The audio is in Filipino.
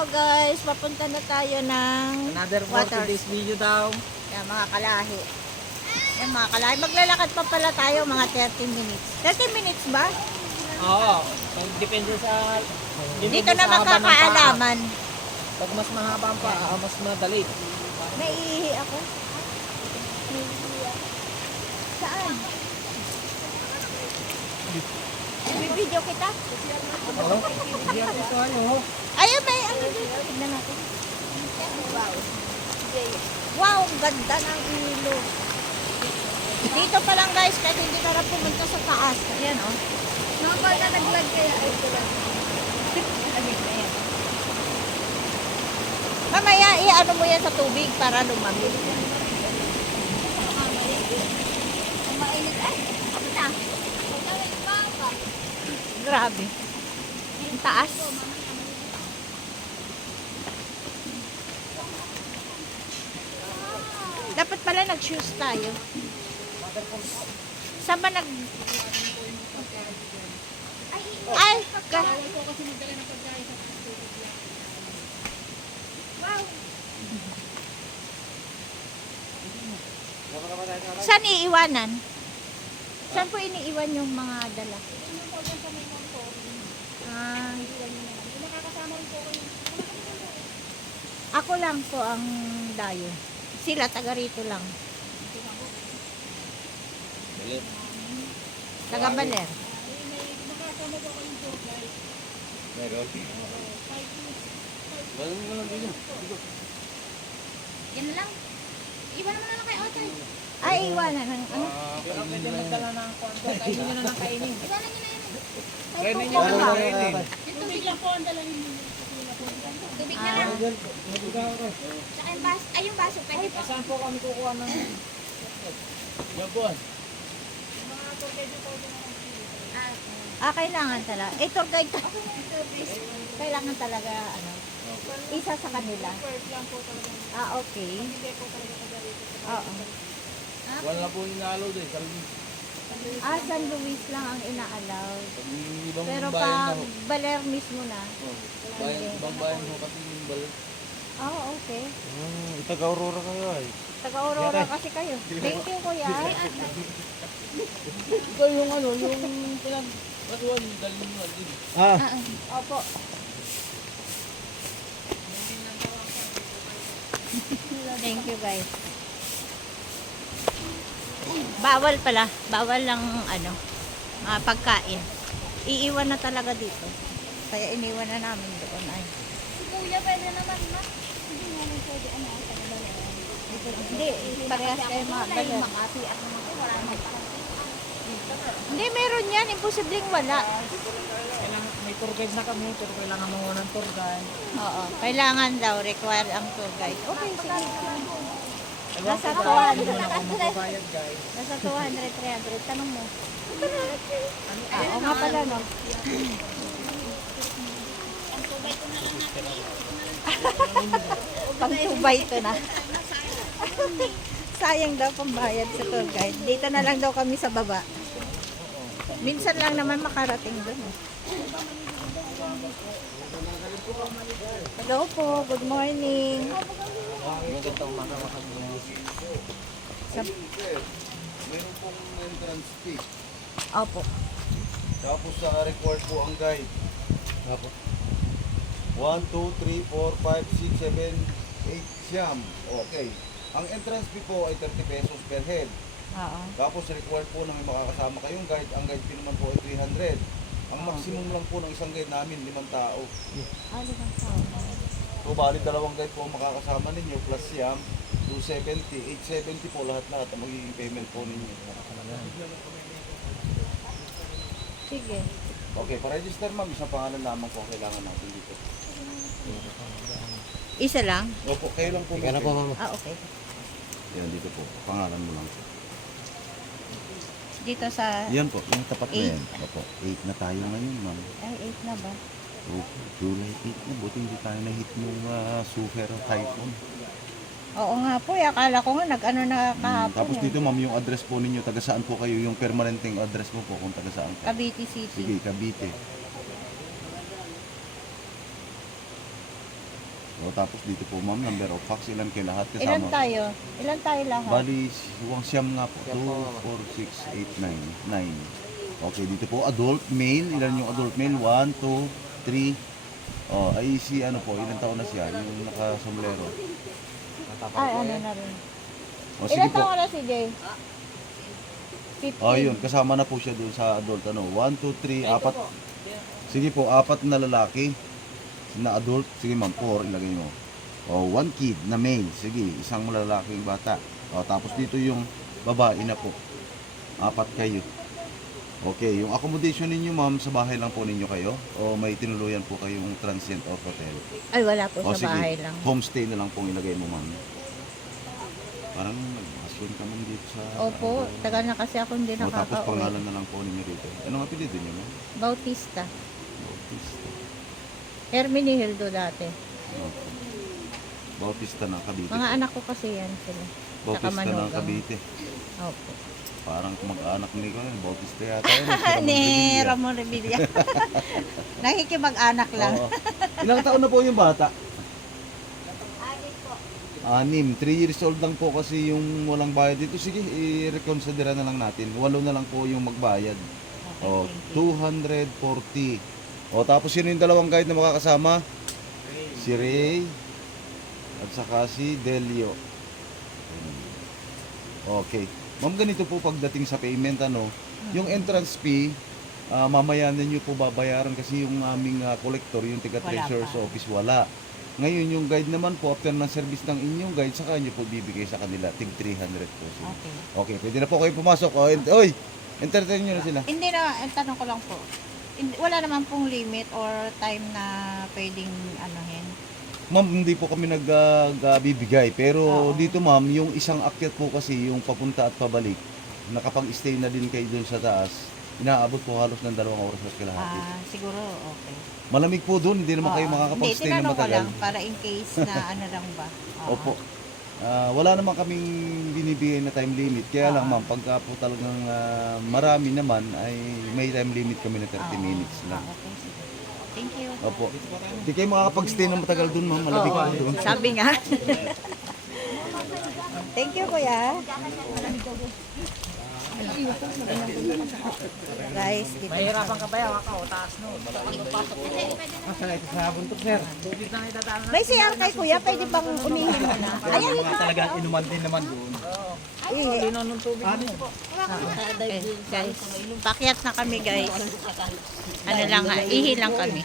Hello guys, papunta na tayo ng Another for Waters. today's video daw. Yan, mga kalahi. Yan, mga kalahi. Maglalakad pa pala tayo mga 30 minutes. 30 minutes ba? Oo. Depende sa... Dito na sa haba ng paa. makakaalaman. Pag mas mahaba ang paa, mas madali. Naiihi ako. Naiihi ako. Saan? Bibidyo kita? Oo. Hindi ako tayo. Ayun, may ano dito. Tignan natin. Wow. Wow, ang ganda ng ilog. Dito pa lang guys, kahit hindi ka na pumunta sa taas. Ayan oh. Nakapal na naglag kaya. Ay, ito Ayan. Mamaya, i-ano mo yan sa tubig para lumamig. Mainit. Ay, ako na. Grabe. Ang taas. Dapat pala nag-shoes tayo. Saan ba nag... Ay! Wow! Saan iiwanan? Saan po iniiwan yung mga dala? Ah, ako lang po ang dayo. Sila taga rito lang. Taga Baler. Meron. Yan na lang. Iwan mo na lang kay Otoy. Ay, iwanan ng ano? Pero pwede magdala ng kwanto. Kainin nyo na ng kainin. Iwanan niyo na yan. Kainin nyo na ng kainin. Yung tubig lang po ang dalawin niyo. Tubig na lang. Tsaka yung baso. Ay, yung baso. Pwede po. Saan po kami kukuha ng... Yabon. Kailangan talaga. Tour guide ka. Kailangan talaga, ano, isa sa kanila. Okay. Oo. Wala po inaallow din. San Luis lang ang ina-allow. Ibang Pero bayan na pag ho. Baler mismo na. Ibang bayan ho kasi yung bayan. Okay. Taga-Aurora kayo ay. Taga-Aurora kasi kayo. Thank you, kuya. Ito yung ano, yung pinag-batuan, dalhin mo din. Opo. Thank you, guys. Bawal pala. Bawal lang, ano, pagkain. Iiwan na talaga dito. Kaya iniwan na namin doon. Ay. Si Kuya, pwede naman na. Hindi naman pwede ano. Hindi, parehas kayo mga Baler. Makati at naman ko. Wala naman pa. Hindi, meron yan. Imposibleng wala. Kailangan, may tour guide na kami, pero kailangan mo ng tour guide. Oo. Kailangan daw, require ang tour guide. Okay, sige. Ewan Nasa ko 200. ba, hindi mo na ako magbabayad guys. Nasa 200, 300. Tanong mo. Oo nga pala, no? Ang tubay ko na lang natin. Pagtubay ito na. Sayang daw pambayad sa tour guide. Dito na lang daw kami sa baba. Minsan lang naman makarating doon. Hello po, good morning. Magandang umaga mga kaibigan. Meron pong entrance fee. Opo. Tapos sa required po ang guide. 1, 2, 3, 4, 5, 6, 7, 8 siyam. Okay. Ang entrance fee po ay 30 pesos per head. Oo. Tapos required po na may makakasama kayong guide. Ang guide fee naman po ay 300. Ang maximum lang po ng isang guide namin, 5 tao. Limang tao. So bali dalawang guide po ang makakasama ninyo plus siyam, 270, 870 po lahat ang magiging payment po ninyo. Sige. Okay, pa-register ma'am, isang pangalan lamang po ang kailangan natin dito. Isa lang? Opo, kayo lang po. Ano po ma'am? Okay. Yan, dito po. Pangalan mo lang po. Dito sa... Yan po, yung tapat na Eight. yan. Opo, 8 na tayo ngayon ma'am. Ay, 8 na ba? Opo, July 8 na. Buti hindi tayo na-hit nung super typhoon. Oo nga po, akala ko nga nag-ano na kahapon. Tapos dito ma'am, yung address po ninyo, taga saan po kayo, yung permanenteng address mo po, kung taga saan po. Cavite City. Sige, Cavite. O, tapos dito po ma'am, number of packs, ilan kayo lahat Ilan kasama? tayo? Ilan tayo lahat? Bali, huwag siyam nga po. 2, 4, 6, 8, 9. 9. Okay, dito po, adult male. Ilan yung adult male? 1, 2, 3. Oh, ay si ano po, ilang taon na siya? Yung naka-sombrero. Ay, ano na rin. O, sige Ilan po. taon na si Jay? 15. Oh, yun, kasama na po siya doon sa adult. Ano, 1, 2, 3, 4. Sige po, 4 na lalaki na adult. Sige ma'am, 4 ilagay mo. O, 1 kid na male. Sige, isang lalaking bata. O, tapos dito yung babae na po. 4 kayo. Okay, yung accommodation ninyo ma'am, sa bahay lang po ninyo kayo? O may tinuluyan po kayong transient or hotel? Ay, wala po O sa sige, bahay lang. homestay na lang pong ilagay mo ma'am. Parang nag-asyon ka man dito sa... Opo, tagal na kasi ako hindi O, tapos nakaka-uwi. pangalan na lang po ninyo dito. Anong apelido niyo ma'am? Bautista. Bautista. Hermenegildo dati. Okay. Bautista ng Cavite. Mga anak ko kasi yan sila. Bautista ng Manugang. Cavite. Opo. Parang mag-anak ni ko yun. Bautista yata yun. Ni Ramon Revilla. Nakikimag-anak lang. Oo. Ilang taon na po yung bata? 6. 3 years old lang po kasi yung walang bayad dito. Sige, i-reconsider na lang natin. 8 na lang po yung magbayad. O, 240. O, tapos yun yung dalawang guide na makakasama? Si Ray at saka si Delio. Okay. Ma'am, ganito po pagdating sa payment, ano, yung entrance fee, mamaya ninyo po babayaran kasi yung aming collector, yung tiga treasurer's office, wala. Ngayon, yung guide naman po, after ng service ng inyong guide, saka nyo po bibigay sa kanila, tig 300 po. Okay. Okay, pwede na po kayo pumasok. O, oy, entertain nyo na sila. Hindi na, tanong ko lang po. Wala naman pong limit or time na pwedeng anuhin. Ma'am, hindi po kami nagbibigay. Pero Oo. dito ma'am, yung isang akyat po kasi, yung papunta at pabalik, nakapag-stay na din kayo doon sa taas, inaabot po halos ng 2 oras at kalahati. Siguro, okay. Malamig po doon, hindi naman kayo Hindi, makakapag-stay ng tinanong ko matagal. lang para in case na ano lang ba. Oo. Opo. Wala naman kaming binibigay na time limit. Kaya lang Oo. ma'am, pagka po talagang marami naman, ay may time limit kami na 30 Oo. minutes lang. Okay, sige. Thank you. Opo. Hindi kayo makakapag-stay ng matagal doon ma'am, malamig po doon. Sabi nga. Thank you, kuya. Guys, dito. Mahirapan ka ba yan? Waka o taas no? Sa buntok sir. Tubig na itatanan. May CR kay kuya, pwede bang umihin mo na? Ayan, Mga talaga inuman din naman doon. Lino ng tubig mo. guys, pakyat na kami guys. Ano lang, ihi lang kami.